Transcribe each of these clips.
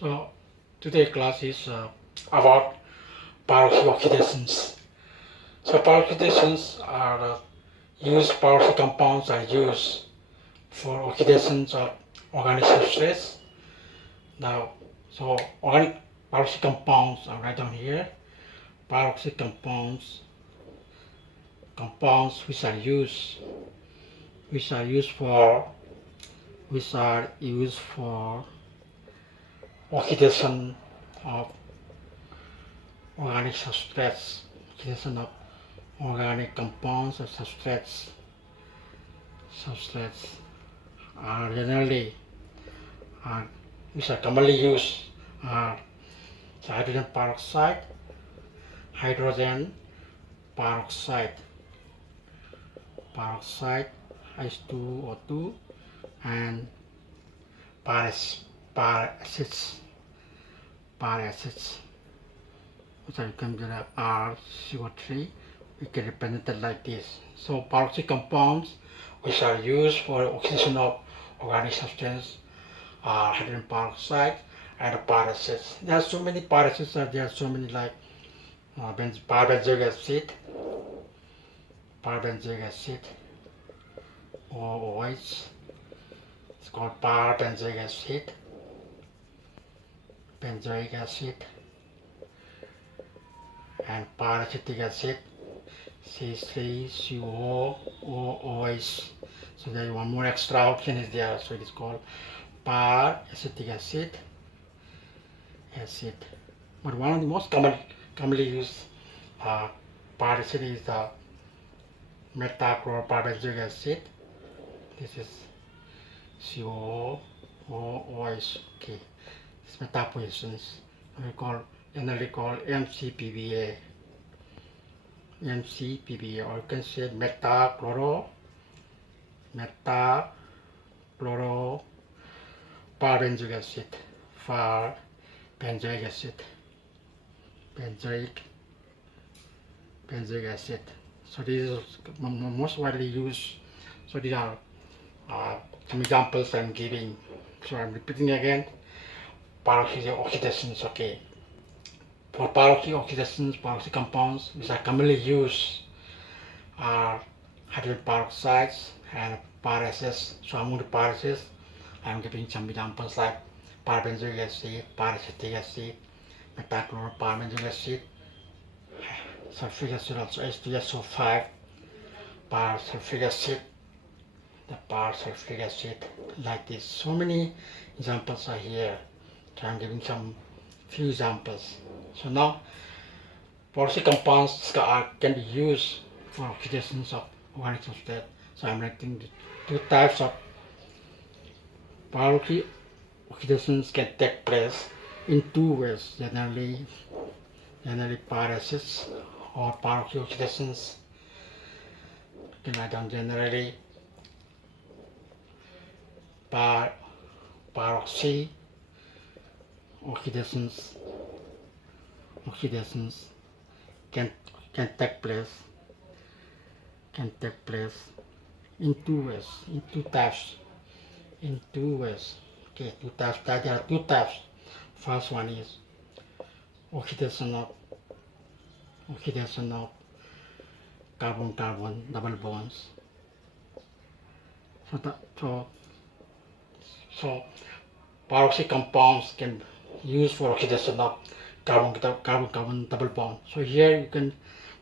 So today class is about peroxy oxidations. So peroxidations are used peroxy compounds are used for oxidations of organic substrates. Now, so organic peroxy compounds are right down here. Peroxy compounds which are used for oxidation of organic substrates, oxidation of organic compounds or substrates are generally which are commonly used are hydrogen peroxide, hydrogen peroxide, H2O2, and acids, which are considered RCO3. We can represent it like this. So peroxy compounds which are used for oxidation of organic substance are hydrogen peroxide and acids. There are so many acids. There are so many like benzoic acid, or OH. It's called benzoic acid, and paracetic acid, C3COOH. So there is one more extra option is there, so it is called paracetic acid. But one of the most commonly used acid is the metachlorobenzoic acid. This is COOH. Okay, it's metapositions. Generally called MCPBA, or you can say metachlorobenzoic acid, for benzoic acid. So these are most widely used. So these are some examples I'm giving. So I'm repeating again. Peroxy oxidations. Okay. For peroxy oxidations, peroxy compounds which are commonly used are hydrogen peroxides and acids. So among the acids, I'm giving some examples like benzoic acid, paracetic acid, metachlorobenzoic acid, sulfuric acid, also H2SO5, sulfuric acid, sulfuric acid, like this. So many examples are here. So I'm giving some few examples. So now peroxy compounds can be used for oxidations of organic substrate. So I'm writing the two types of peroxy oxidations can take place in two ways. Generally acids or peroxy oxidations. You can write down generally peroxy oxidations can take place in two ways, in two types. Okay, two types. There are two types. First one is oxidation of carbon-carbon double bonds. So peroxy compounds can be used for oxidation of carbon-carbon double bond. So here you can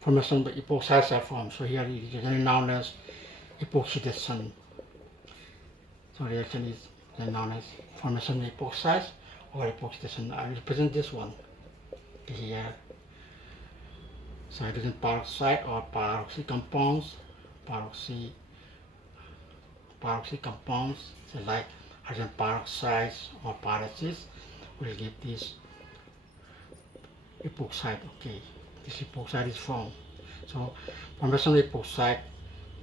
formation of epoxides are formed. So here it is generally known as epoxidation. So reaction is known as formation of epoxides or epoxidation. I will represent this one here. So hydrogen peroxide or peroxy compounds, so like hydrogen peroxides or acids will give this epoxide. Okay, this epoxide is formed. So formation of epoxide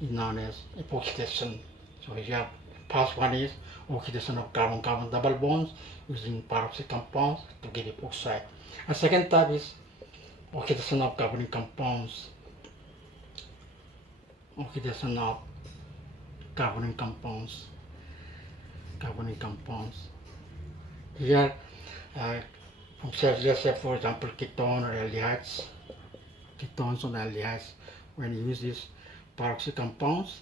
is known as epoxidation. So here first one is oxidation of carbon-carbon double bonds using peroxy compounds to give epoxide. And second type is oxidation of carbonic compounds. Carbonic compounds. Here uh, from say, let's say for example ketone or aldehydes, ketones or aldehydes, when you use these peroxy compounds,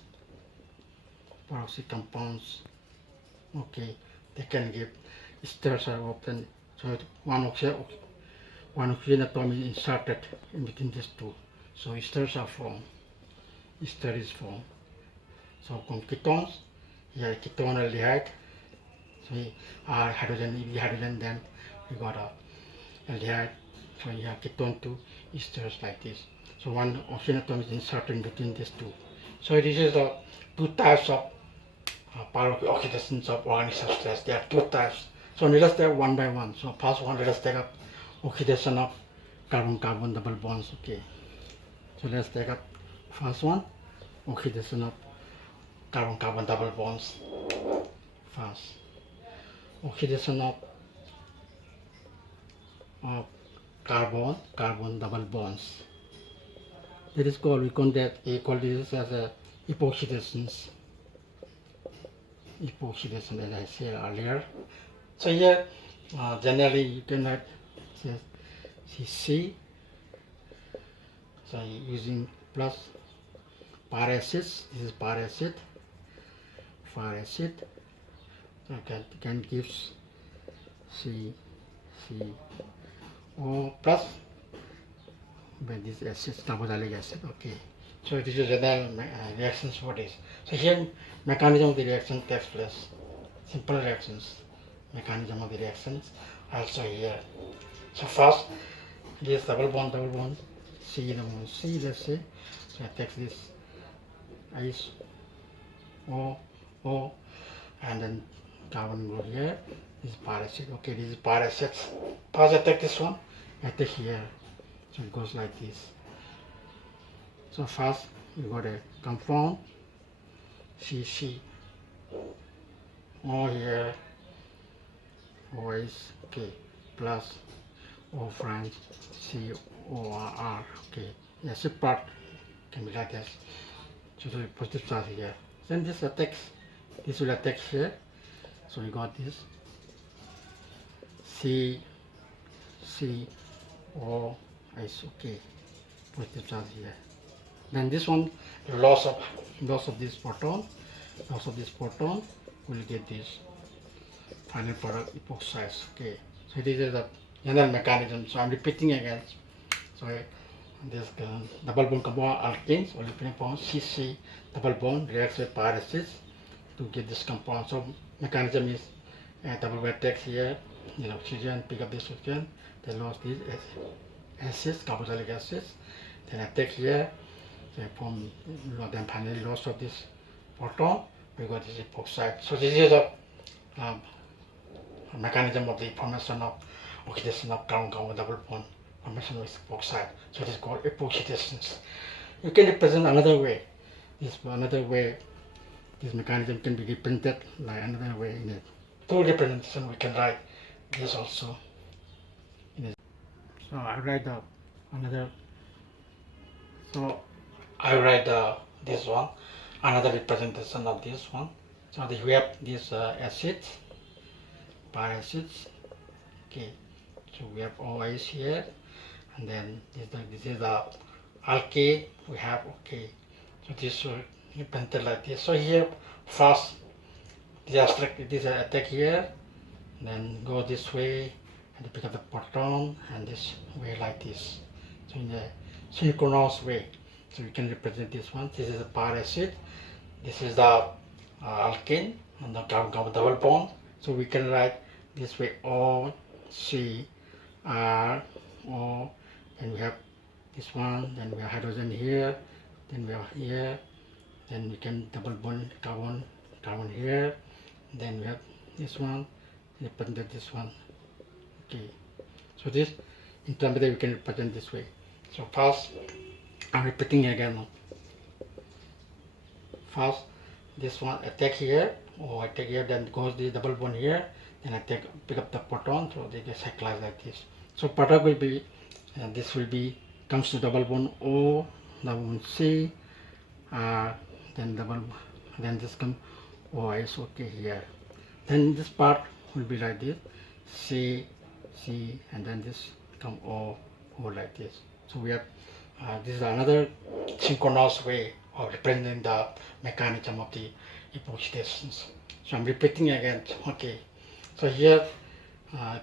okay, they can give esters are often, so one oxygen atom is inserted in between these two, so esters are formed, ester is formed. So from ketones, here ketone aldehyde, so hydrogen, if the hydrogen, then we got a aldehyde, so you have ketone two esters like this. So one oxygen atom is inserted in between these two. So this is the two types of oxidations of organic substances. There are two types. So let us take one by one. So first one, let us take up oxidation of carbon-carbon double bonds. Okay. So let's take up first one, oxidation of carbon-carbon double bonds. First, oxidation of carbon double bonds. That is called, we call this as a epoxidations. Epoxidation, as I said earlier. So here, generally you can write C. So using plus paracids. This is paracid. So can give CO plus by this acid, carboxylic acid. Okay. So this is general reactions for this. So here mechanism of the reaction takes place. Simple reactions. Mechanism of the reactions also here. So first this double bond C, let's say. So I take this ice O and then carbon go here. This is paracid. Okay, this is paracid. First I take this one, I take here. So it goes like this. So first we got a compound CC. O here, O is okay, plus O prime COR. Okay, the acid part can be like this. So the positive charge here. Then this attacks, this will attack here. So we got this C O is okay, positive charge here. Then this one, the loss of this proton, will get this final product epoxides. Okay, so this is the general mechanism. So I'm repeating again. So this double bond compound alkanes or repeating compound CC double bond reacts with paracids to get this compound. So mechanism is double bond attacks here, oxygen, pick up this oxygen, they lost these acids, carboxylic acids, then attack here, they form, then finally loss of this proton, we got this epoxide. So this is a mechanism of the formation of oxidation of carbon-carbon double bond, formation of epoxide. So it is called epoxidations. You can represent another way. This mechanism can be represented like another way in it. Two representation we can write this also. So I write another. So I write this one, another representation of this one. So we have this acids, paracids. Okay, so we have OH here, and then this is the alkane we have. Okay, so this will be printed like this. So here first this attack here, then go this way and pick up the proton, and this way like this. So in a synchronous way. So we can represent this one. This is a paracid. This is the alkane and the carbon-carbon double bond. So we can write this way O C R O, and we have this one, then we have hydrogen here, then we have here, then we can double bond carbon here, then we have this one, represent this one. Okay, so this intermediate we can represent this way. So first I'm repeating again. First this one attack here, or attack here, then goes the double bond here, then I pick up the proton, so they get cyclized like this. So product will be, this will be, comes to double bond O, double bond C, then this comes OH, okay here. Then this part will be like this, C C, and then this become O like this. So we have this is another synchronous way of representing the mechanism of the epoxidations. So I'm repeating again. Okay. So here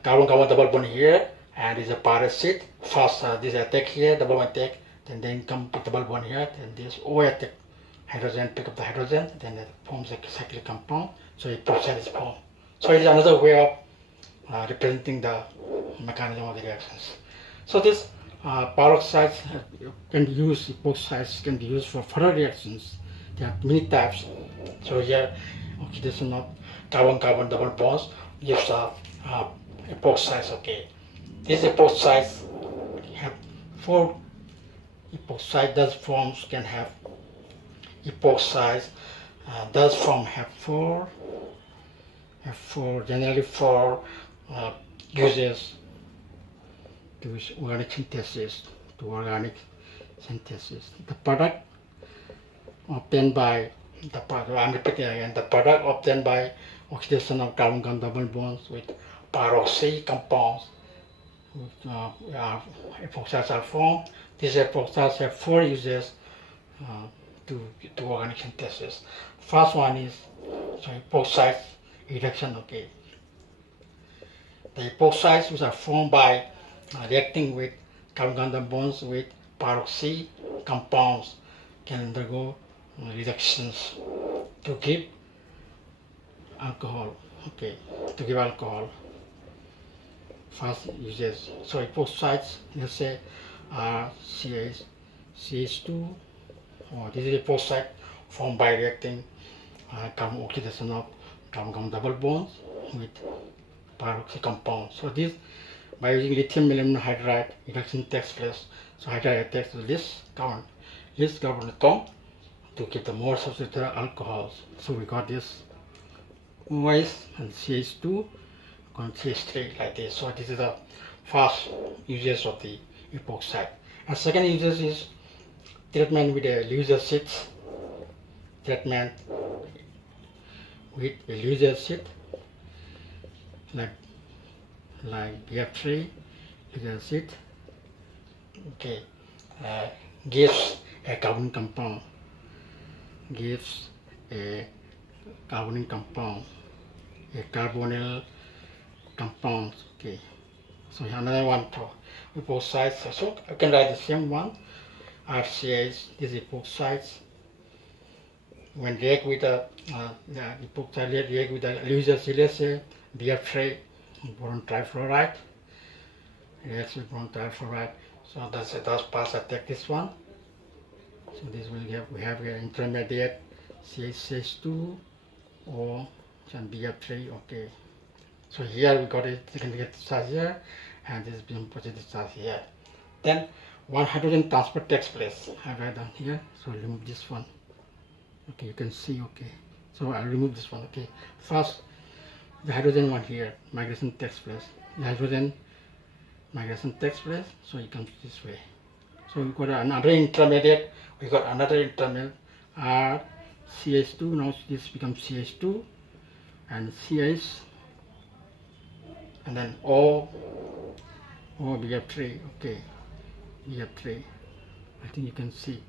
carbon-carbon double bond here, and is a parasite. First this attack here, double bond attack, then come double bond here, then this O attack, hydrogen pick up the hydrogen, then it forms a cyclic compound. So epoxide is formed. So it is another way of representing the mechanism of the reactions. So this peroxides can be used, epoxides can be used for further reactions. There are many types. So here oxidation of carbon-carbon double bonds gives epoxides. Okay, these epoxides have four epoxide dust forms can have epoxides. Dust form have four generally four uses to organic synthesis. The product obtained by I'm repeating again, the product obtained by oxidation of carbon-carbon double bonds with peroxy compounds, epoxides are formed. These epoxides have four uses to organic synthesis. First one is epoxide reduction. Okay, the epoxides which are formed by reacting with carbon-carbon bonds with peroxy compounds can undergo reductions to give alcohol. Okay, to give alcohol. First uses. So epoxides, let's say are CH2, or this is epoxide formed by reacting carbon oxidation of carbon-carbon double bonds with peroxy compounds. So this by using lithium aluminum hydride reduction takes place. So hydride attacks this carbon atom to get the more substituted alcohols. So we got this OH and CH2 on CH3 like this. So this is the first uses of the epoxide. And second uses is treatment with a Lewis acid. Treatment with a Lewis acid like BF3 Lewis acid. Okay, gives a carbon compound. Gives a carbonic compound, a carbonyl compound. Okay, so another one for epoxides. So I can write the same one. RCH, these epoxides when react with the epoxide react with the Lewis acid, let's say BF3 boron trifluoride reacts with boron trifluoride. So that's pass attack this one. So this will we have an intermediate CH2 or BF3. Okay. So here we got a negative charge here, and this is being positive charge here. Then one hydrogen transfer takes place. I write down here. So remove this one. Okay, you can see. Okay. So I'll remove this one. Okay. First, the hydrogen one here, migration takes place. The hydrogen migration takes place. So it comes this way. So we got another intermediate. We got another intermediate R CH2. Now this becomes CH2 and CH, and then O BF3. Okay, BF3. I think you can see.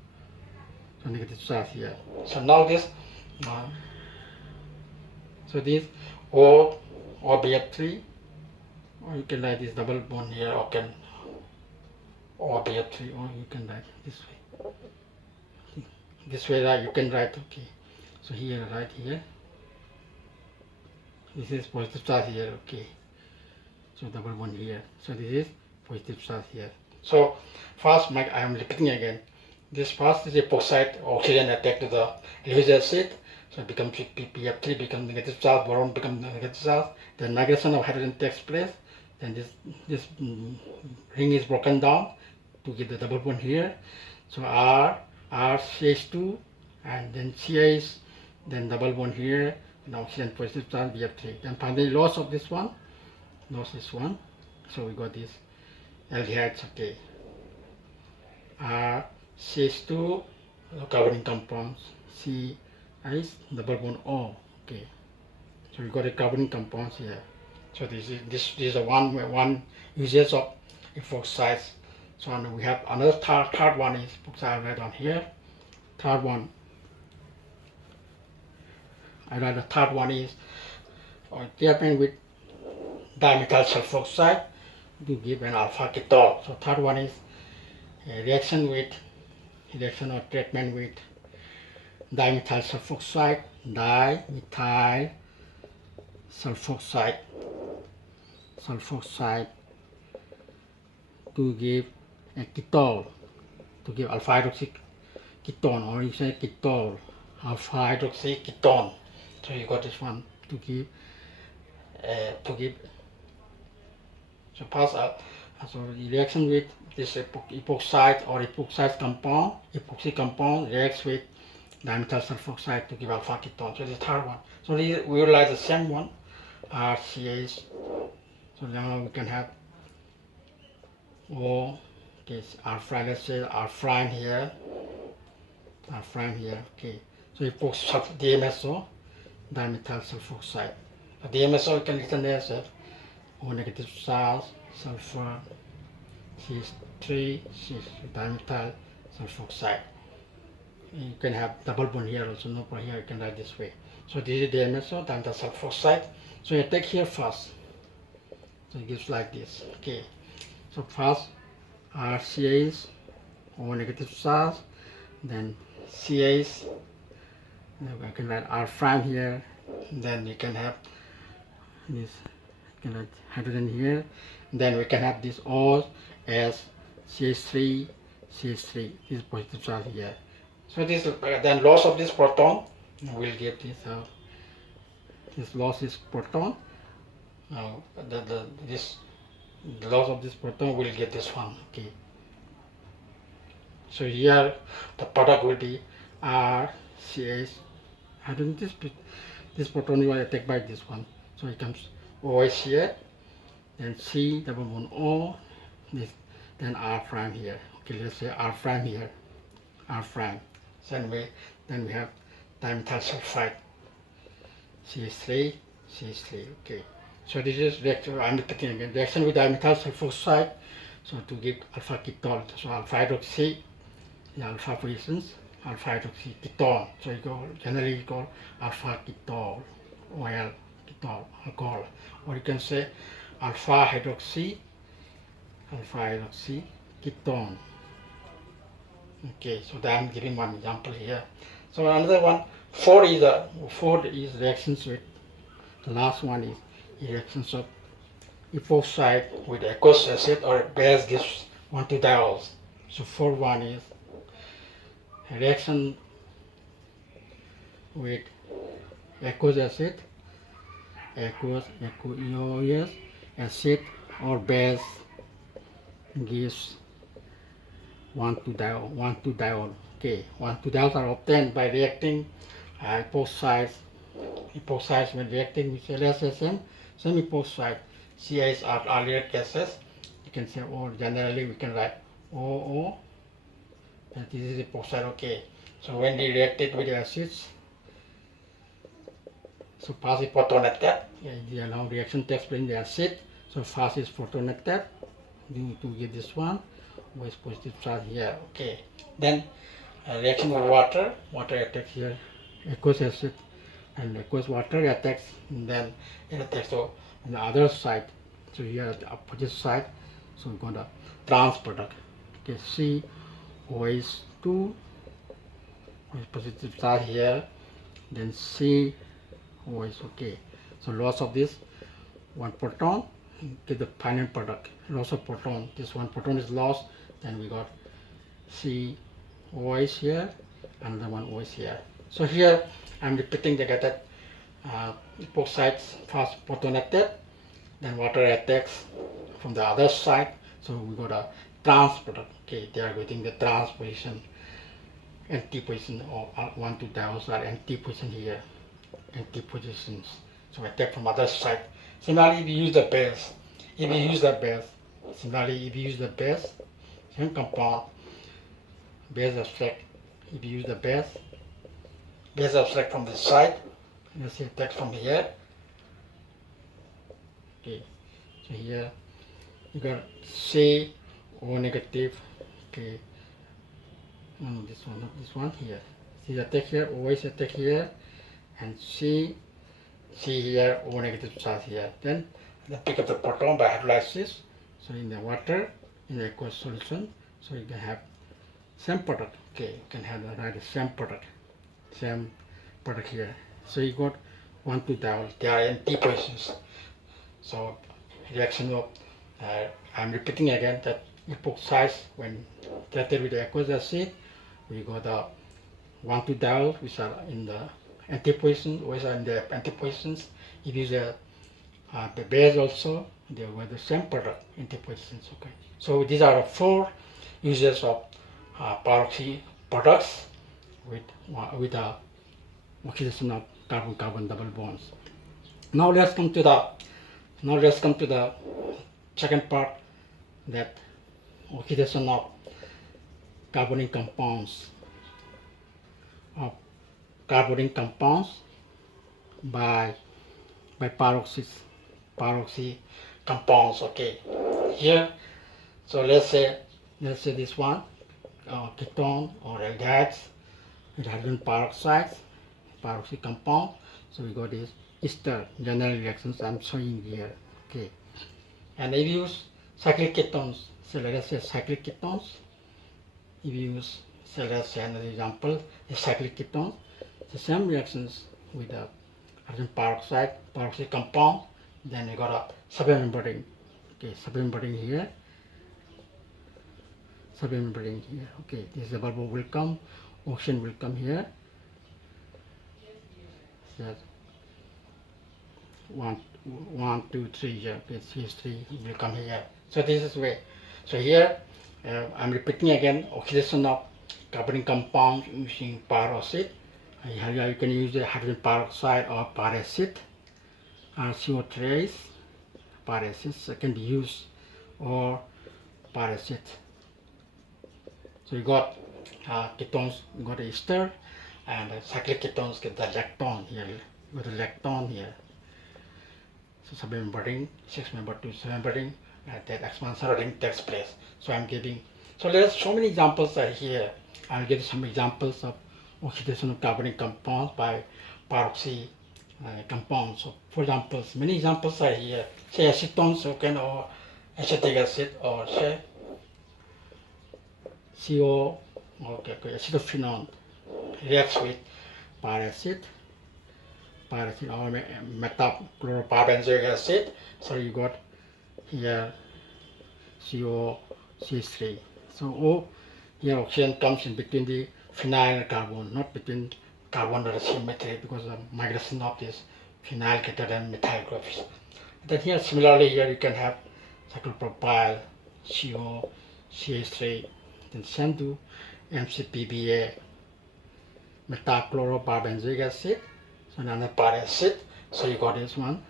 So negative charge here. So now this. So this O BF3, or you can write this double bond here, or can or BF3, or you can write this way. This way you can write. Okay, so here right here, this is positive charge here. Okay, so double bond here, so this is positive charge here. So first I am repeating again, this first is epoxide oxygen attack to the Lewis acid, so it becomes PF3 becomes negative charge, boron becomes negative charge, then migration of hydrogen takes place, then this ring is broken down to get the double bond here. So R CH2 and then CH, then double bond here, and oxygen positive charge BF3. Then finally loss of this one, so we got this aldehydes. Okay, R CH2 carbonic compounds, CH double bond O. Okay, so we got a carbonic compounds here. So this is the one usage of epoxides. So and we have another third one is epoxide right on here. Third one, I write the third one is treatment with dimethyl sulfoxide to give an alpha ketol. So third one is a reaction or treatment with dimethyl sulfoxide to give a ketol, to give alpha hydroxy ketone, or you say ketol, alpha hydroxy ketone. So you got this one to give so first so the reaction with this epoxide or epoxy compound reacts with dimethyl sulfoxide to give alpha ketone. So the third one. So we will like the same one, RCH. So now we can have O, this R prime, let's say R prime here, okay. So epoxy DMSO, dimethyl sulfoxide. So DMSO you can written there as O negative charge, sulfur, CH3, dimethyl sulfoxide. You can have double bond here also, no problem here, you can write this way. So this is DMSO, dimethyl sulfoxide. So you take here first. So it gives like this, okay. So first RCH, O negative charge, then CH, then I can write R prime here, then you can have this, you can write hydrogen here, then we can have this O as CH3, this positive charge here. So this then loss of this proton will give this loss is proton. Now the loss of this proton will get this one, okay. So here the product will be RCH. I don't this proton will attacked by this one. So it comes OH here, then C double bond O, this, then R prime here. Okay, let's say R prime here, R prime. Then we have dimethyl sulfide, CH3, okay. So this is reaction, I'm repeating again, reaction with dimethyl sulfoxide, so to give alpha ketol, so alpha hydroxy, the alpha positions, alpha hydroxy ketone, so generally you call alpha ketol, oil ketol, alcohol, or you can say alpha hydroxy ketone. Okay, so I'm giving one example here. So another one, fourth is reactions with, the last one is reactions of epoxide with aqueous acid or base gives 1,2-diols. So fourth one is reaction with aqueous acid, aqueous acid or base gives 1,2-diol. Okay, 1,2-diols are obtained by reacting epoxides when reacting with LSSM, same epoxide. CIs are earlier cases. You can say, or generally we can write OO, and this is epoxide, okay. So when we react it with acids, so first is protonated, the long reaction takes place in the acid. So first is protonated, to get this one, with positive charge here, okay. Then reaction with water attacks here, aqueous acid and aqueous water attacks, and then it attacks on the other side. So here at the opposite side, so we're going to trans product, okay, COH2 with positive charge here, then COH, okay. So loss of this one proton, get the final product, loss of proton, this one proton is lost, then we got COH here, another one OH here. So here I'm repeating the that epoxides first protonated, then water attacks from the other side, so we got a trans product, okay. They are getting the trans position, anti-position, or 1,2-diols are anti-position here, anti-positions, so attack from other side. Similarly, if you use the base, same compound, base abstract, if you use the base abstract from this side, you see text from here, Okay, so here you got C O negative. Okay, this one, not this one here. C attack here, O is attack here, and C here, O negative charge here. Then pick up the proton by hydrolysis. So in the water, in the aqueous solution, so you can have same product. Okay, you can have the same product here. So you got 1 2 diol. They are in T positions. So reaction of I'm repeating again that epoxides when treated with aqueous acid, we got the 1 2 diol which are in the antiposition, which are in the antipositions. If you use the base also, they were the same product antipositions. Okay, so these are the 4 uses of peroxy products with oxidation of carbon-carbon double bonds. Now let's come to the second part, that oxidation of carbonic compounds by peroxy compounds. Okay, here, so let's say this one ketone or aldehydes with hydrogen peroxy compound. So we got this ester general reactions I'm showing here. Okay, and if you use cyclic ketones, so let us say cyclic ketones. If you use, so let's say another example, the cyclic ketone, the same reactions with the hydrogen peroxy compound. Then you got a submembrane. Okay, submembrane here. Okay, this is the bubble will come, oxygen will come here. Yes. 1 2 3 here. Okay, CH3 will come here. So this is way. So here I'm repeating again, oxidation of carbonic compounds using peracid. Here you can use the hydrogen peroxide or peracid, CO trace. Peracid can be used, or peracid. So you got ketones, you got ester, and cyclic ketones get the lactone here. You got the lactone here. So submembrane, 6-member to submembrane, that expansion ring takes place. So I'm giving. So there's so many examples are here. I'll give some examples of oxidation of carbonic compounds by peroxy compounds. So for example, many examples are here. Say acetones, okay, or acetic acid, or say CO, okay, acetophenone reacts with peracid or metachlorobenzoic acid. So you got here COCH3. So O, here oxygen comes in between the phenyl and carbon, not between carbon and symmetry, because of migration of this phenyl ketone and methyl groups. Then here similarly here you can have cyclopropyl, COCH3, then same to MCPBA, metachlorobenzoic acid, so another peracid. So you got this one,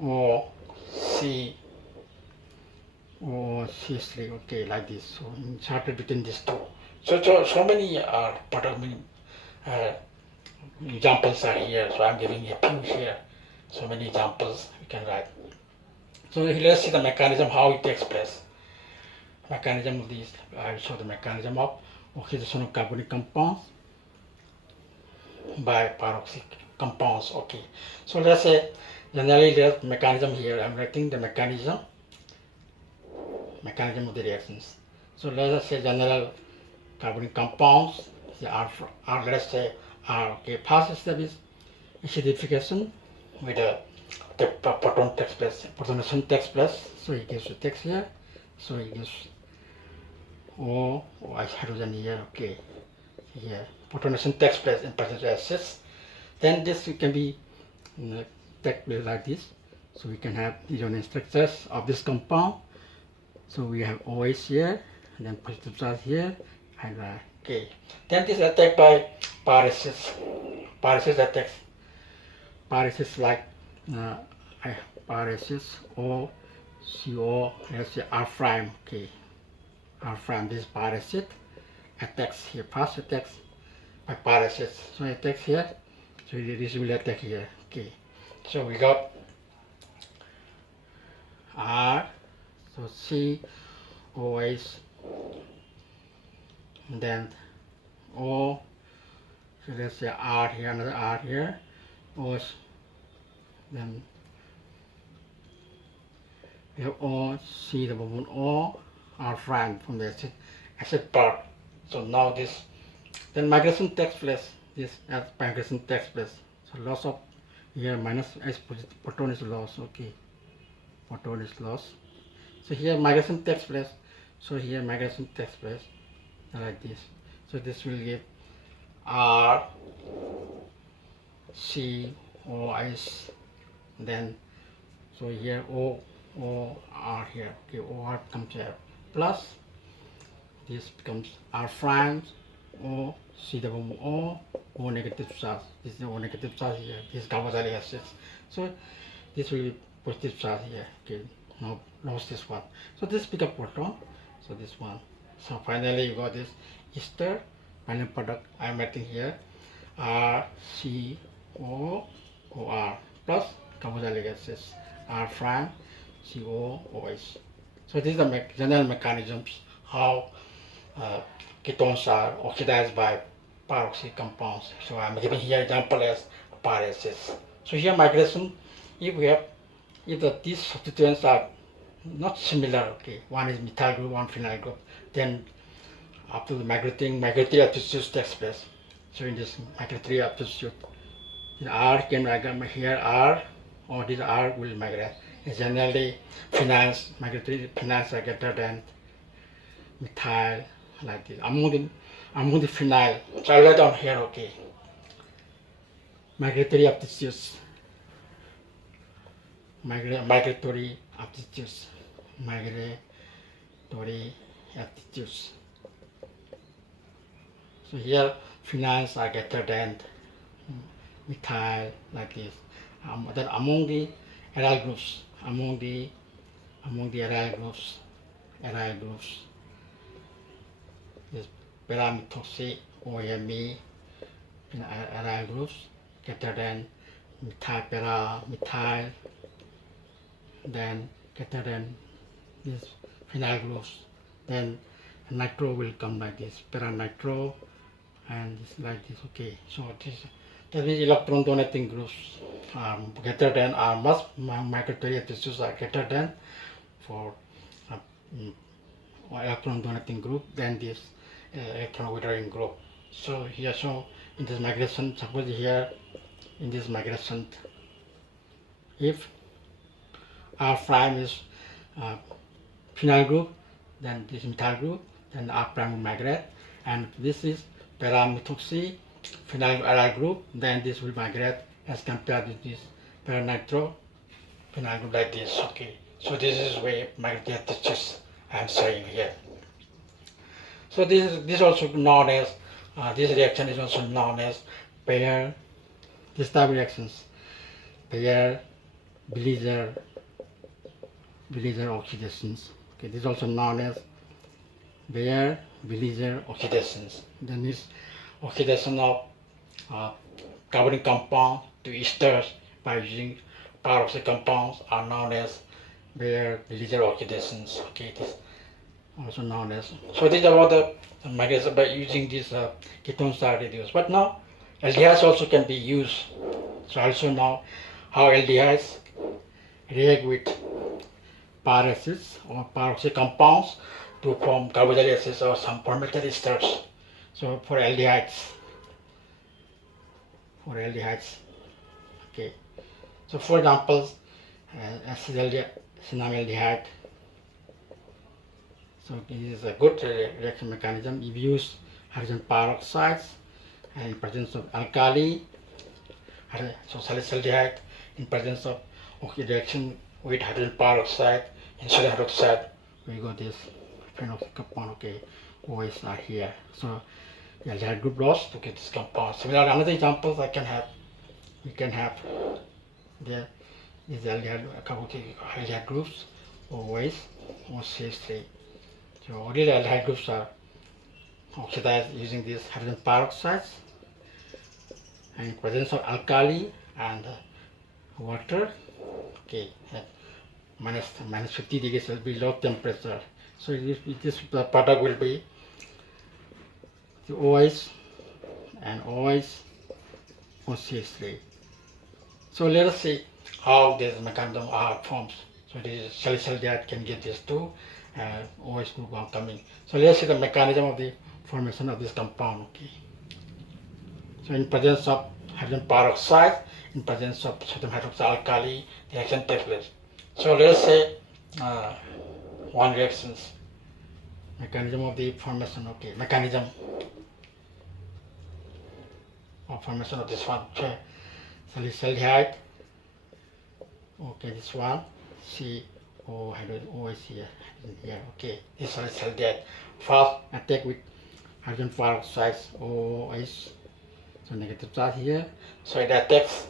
or CH3, okay, like this. So inserted between these two. So many examples are here. So I'm giving a few here. So many examples we can write. So let's see the mechanism, how it takes place. Mechanism of this, I will show the mechanism of oxidation of carbonic compounds by peroxy compounds. Okay, so let's say generally there's mechanism here. I'm writing the mechanism of the reactions. So let us say general carbonic compounds, let us say are. Okay, first step is acidification with the proton takes place, protonation takes place. So it gives the text here. So it gives O hydrogen here. Okay, here protonation takes place in presence of acids. Then this can be take place like this. So we can have ionic structures of this compound. So we have OH here, and then positive charge here, and okay. Then this is attacked by peroxides. Peroxides attacks. Peroxides like peroxides O, CO, let's say R prime. Okay, R prime. This peroxide attacks here. First attacks by peroxides. So it attacks here. So this will attack here. Okay. So we got R, so C, OH, and then O, so let's say R here, another R here, OH, then we have O, C, the bubble O, R prime from the acid part. So now this, then migration takes place, this as migration takes place. So loss of here minus H positive, proton is lost, okay, proton is lost. So here migration takes place, so here migration takes place like this. So this will give R, C, O, S, then so here O, R here, okay, O, R comes here, plus this becomes R prime, O, C double O negative charge. This is O negative charge here, this is carboxylic acid. So this will be positive charge here, okay, now lost this one. So this become proton, so this one. So finally you got this ester, final product I am writing here, R, C, O, R plus carboxylic acid, R prime, CO, OH. So these are the general mechanisms how ketones are oxidized by peroxy compounds. So I am giving here example as pyrolysis. So here migration, if we have either these substituents are not similar, okay, one is methyl group, one phenyl group, then after the migratory substitutes takes place. So in this migratory substitute, R can migrate here R, or this R will migrate. Generally, migratory phenols are greater than methyl, like this. Among the phenyl, so I'll write down here, okay. Migratory substitutes, migratory substitutes, migratory substitutes. So here phenols are greater than methyl, like this. Then among the aryl groups, among the aryl groups, this paramethoxy OMe in aryl groups greater than methyl, then greater than these phenyl groups, then nitro will come like this, paranitro, and this like this, okay. So this, that means electron donating groups are greater than, are must migratory tissues are greater than for electron donating group than this electron withdrawing group. So here, so in this migration, suppose here in this migration, if R prime is phenyl group, then this methyl group, then R prime will migrate, and this is paramethoxy phenyl aryl group, then this will migrate as compared with this paranitro phenyl group like this, okay. So this is where migratory tissues I am showing here. So this is also known as this reaction is also known as pair, this type of reactions, pair Billiger oxidations. Okay, this is also known as Bayer Billiger oxidations. Then this oxidation of carbonic compound to esters by using peroxy compounds are known as Bayer Billiger oxidations. Okay, this also known as. So these are all the migration by using these ketones are reduced. But now aldehydes also can be used. So also now how aldehydes react with pyracids or peroxy compounds to form carboxylic acids or some fermented esters. So for aldehydes, okay. So for example, acetaldehyde. So this is a good reaction mechanism. If you use hydrogen peroxides and in presence of alkali, so salicylaldehyde in presence of reaction with hydrogen peroxide and sodium hydroxide, we got this phenoxy compound, okay, OH are here. So the aldehyde group lost to get this compound. Similar another examples I can have, we can have there is aldehyde groups, OH or CH3. So all the aldehyde groups are oxidized using these hydrogen peroxides and in presence of alkali and water, okay, minus 50 degrees below temperature. So this the product will be the OH and OH OCH3. So let us see how this mechanism forms. So this salicylic diet can get these two OH group are coming. So let's see the mechanism of the formation of this compound. Okay. So in presence of hydrogen peroxide, in presence of sodium hydroxide alkali, the reaction takes place. So let us say one reactions mechanism of the formation. Okay, mechanism of formation of this one. Okay, salicylic. Okay, this one CO hydrogen OH here. Okay, this salicylic. First attack with hydrogen peroxide OH. So negative charge here. So it attacks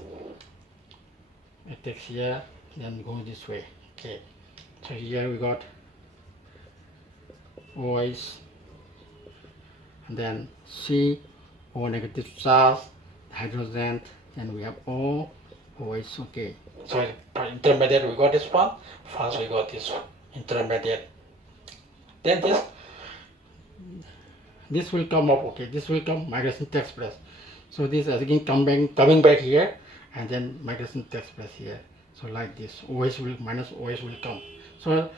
here, then go this way. Okay. So here we got OH, and then CO negative charge, hydrogen, and we have OH. Okay. So for intermediate we got this one. First we got this one. Intermediate. Then this will come up. Okay. This will come. Migration takes place. So this is again coming back here, and then migration takes place here. So like this, OH will minus OH will come. So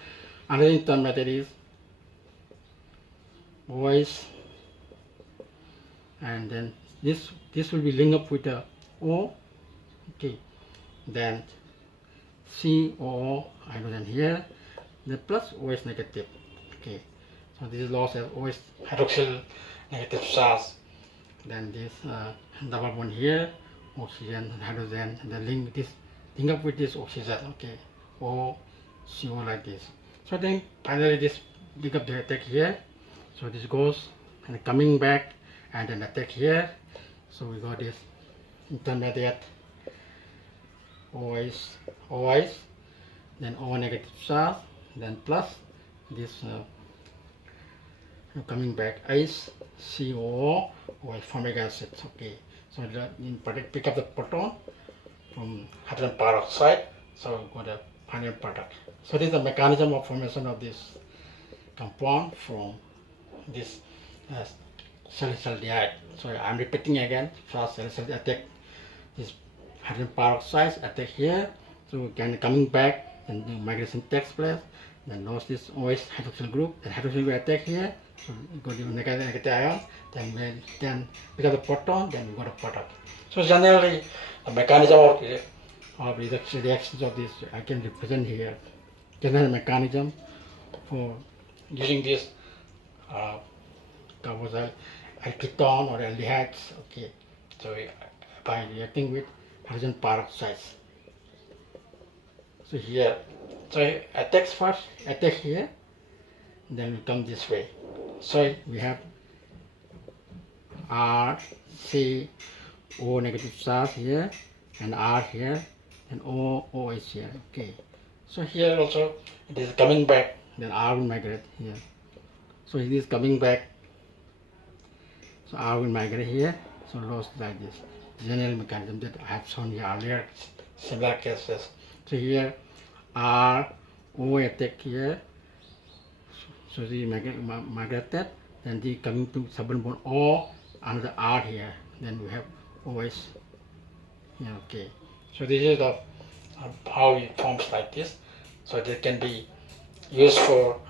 another intermediate is OH, and then this will be linked up with the O. Okay, then COO hydrogen here, the plus OH negative. Okay, so this is lost as OH hydroxyl negative charge. Then this double bond here, oxygen, hydrogen, and then link up with this oxygen. Okay, O, CO like this. So then finally this link up the attack here. So this goes and coming back, and then attack here. So we got this intermediate OH, then O negative charge, then plus this coming back ice COO or formic acid. Okay, so in product pick up the proton from hydrogen peroxide, so we got a final product. So this is the mechanism of formation of this compound from this salicylic. So I'm repeating again. First salicylic attack this hydrogen peroxide attack here, so can coming back and the migration takes place. Then lost this OH hydroxyl group, the hydroxyl group attack here, so we go to negative ion, then pick up the proton, then we got a product. So generally the mechanism of reactions of this I can represent here. General mechanism for using this carboxyl ketone or aldehydes. Okay, so by reacting with hydrogen peroxide. So here, so attack here, then we come this way. So we have R, C, O negative charge here, and R here, and O, OH here. Okay. So here also it is coming back, then R will migrate here. So it is coming back. So R will migrate here. So lost like this. General mechanism that I have shown here earlier, similar cases. So here R, O attack here. So the migrated, then the coming to double bond O, another R here. Then we have OH here. Okay. So this is the how it forms like this. So they can be used for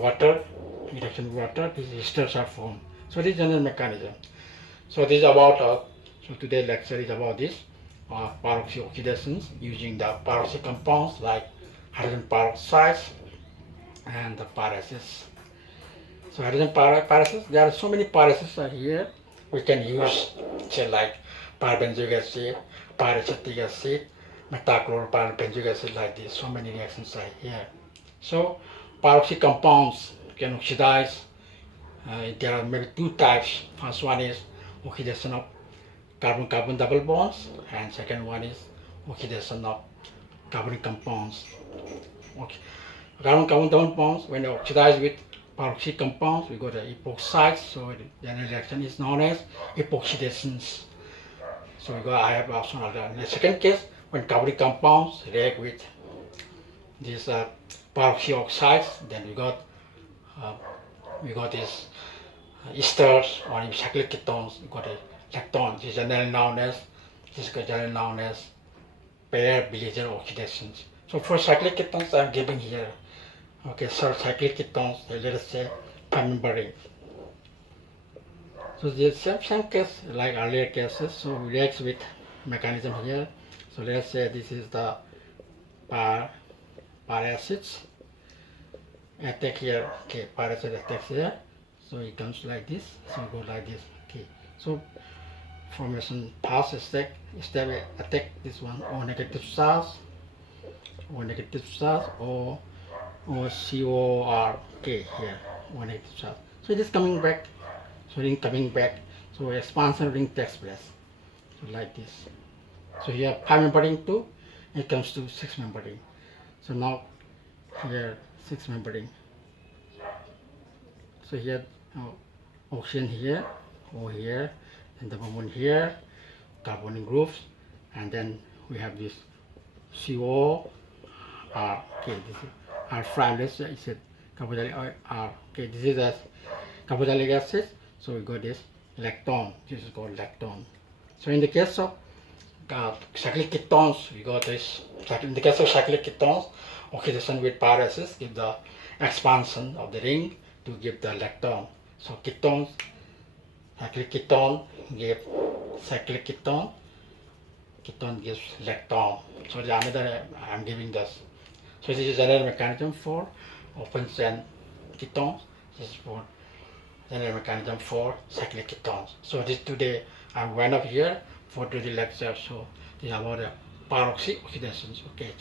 water, reduction water. These esters are formed. So this is general mechanism. So this is about so today's lecture is about this peroxy oxidations using the peroxy compounds like hydrogen peroxide and the pyraces. So hydrogen pyraces, there are so many pyraces are here. We can use say like pyrobenzoic acid, pyracetic acid, metachloropyrobenzoic acid like this. So many reactions are here. So peroxy compounds can oxidize. There are maybe two types. First one is oxidation of carbon-carbon double bonds, and second one is oxidation of carbonic compounds. Okay. Carbon-carbon double bonds, when they oxidize with peroxy compounds, we got the epoxides. So the reaction is known as epoxidations. So I have option of that. In the second case, when carbonic compounds react with these peroxy oxides. Then uh, we got these esters or cyclic ketones. We got a lactone. This is generally known as pair bilateral oxidations. So for cyclic ketones, I'm giving here. Okay, so cyclic ketones. Let us say pamembrane. So the same case like earlier cases. So reacts with mechanism here. So let's say this is the par acids attack here. Okay, par acid attacks here. So it comes like this. So go like this. Okay. So formation pass step attack this one or negative charge or COR. Okay, here or negative charge. So it is coming back. So ring coming back. So expansion ring takes place. So like this. So here 5 member ring 2, it comes to 6 member ring. So now here 6 member ring. So here oxygen here, O here, and the carbon here, carbon groups, and then we have this CO R. Okay, this is R prime. Let's say it's a carboxylic R. Okay, this is a carboxylic acid. So we got this lactone. This is called lactone. So in the case of cyclic ketones, we got this. In the case of cyclic ketones, oxidation with power acids give the expansion of the ring to give the lactone. So ketones, cyclic ketone give cyclic ketone, ketone gives lactone. So the another I'm giving this. So this is general mechanism for open chain ketones. This is for general mechanism for cyclic ketones. So this today I'm one of here for the lecture. So this is about the peroxy oxidations. Okay.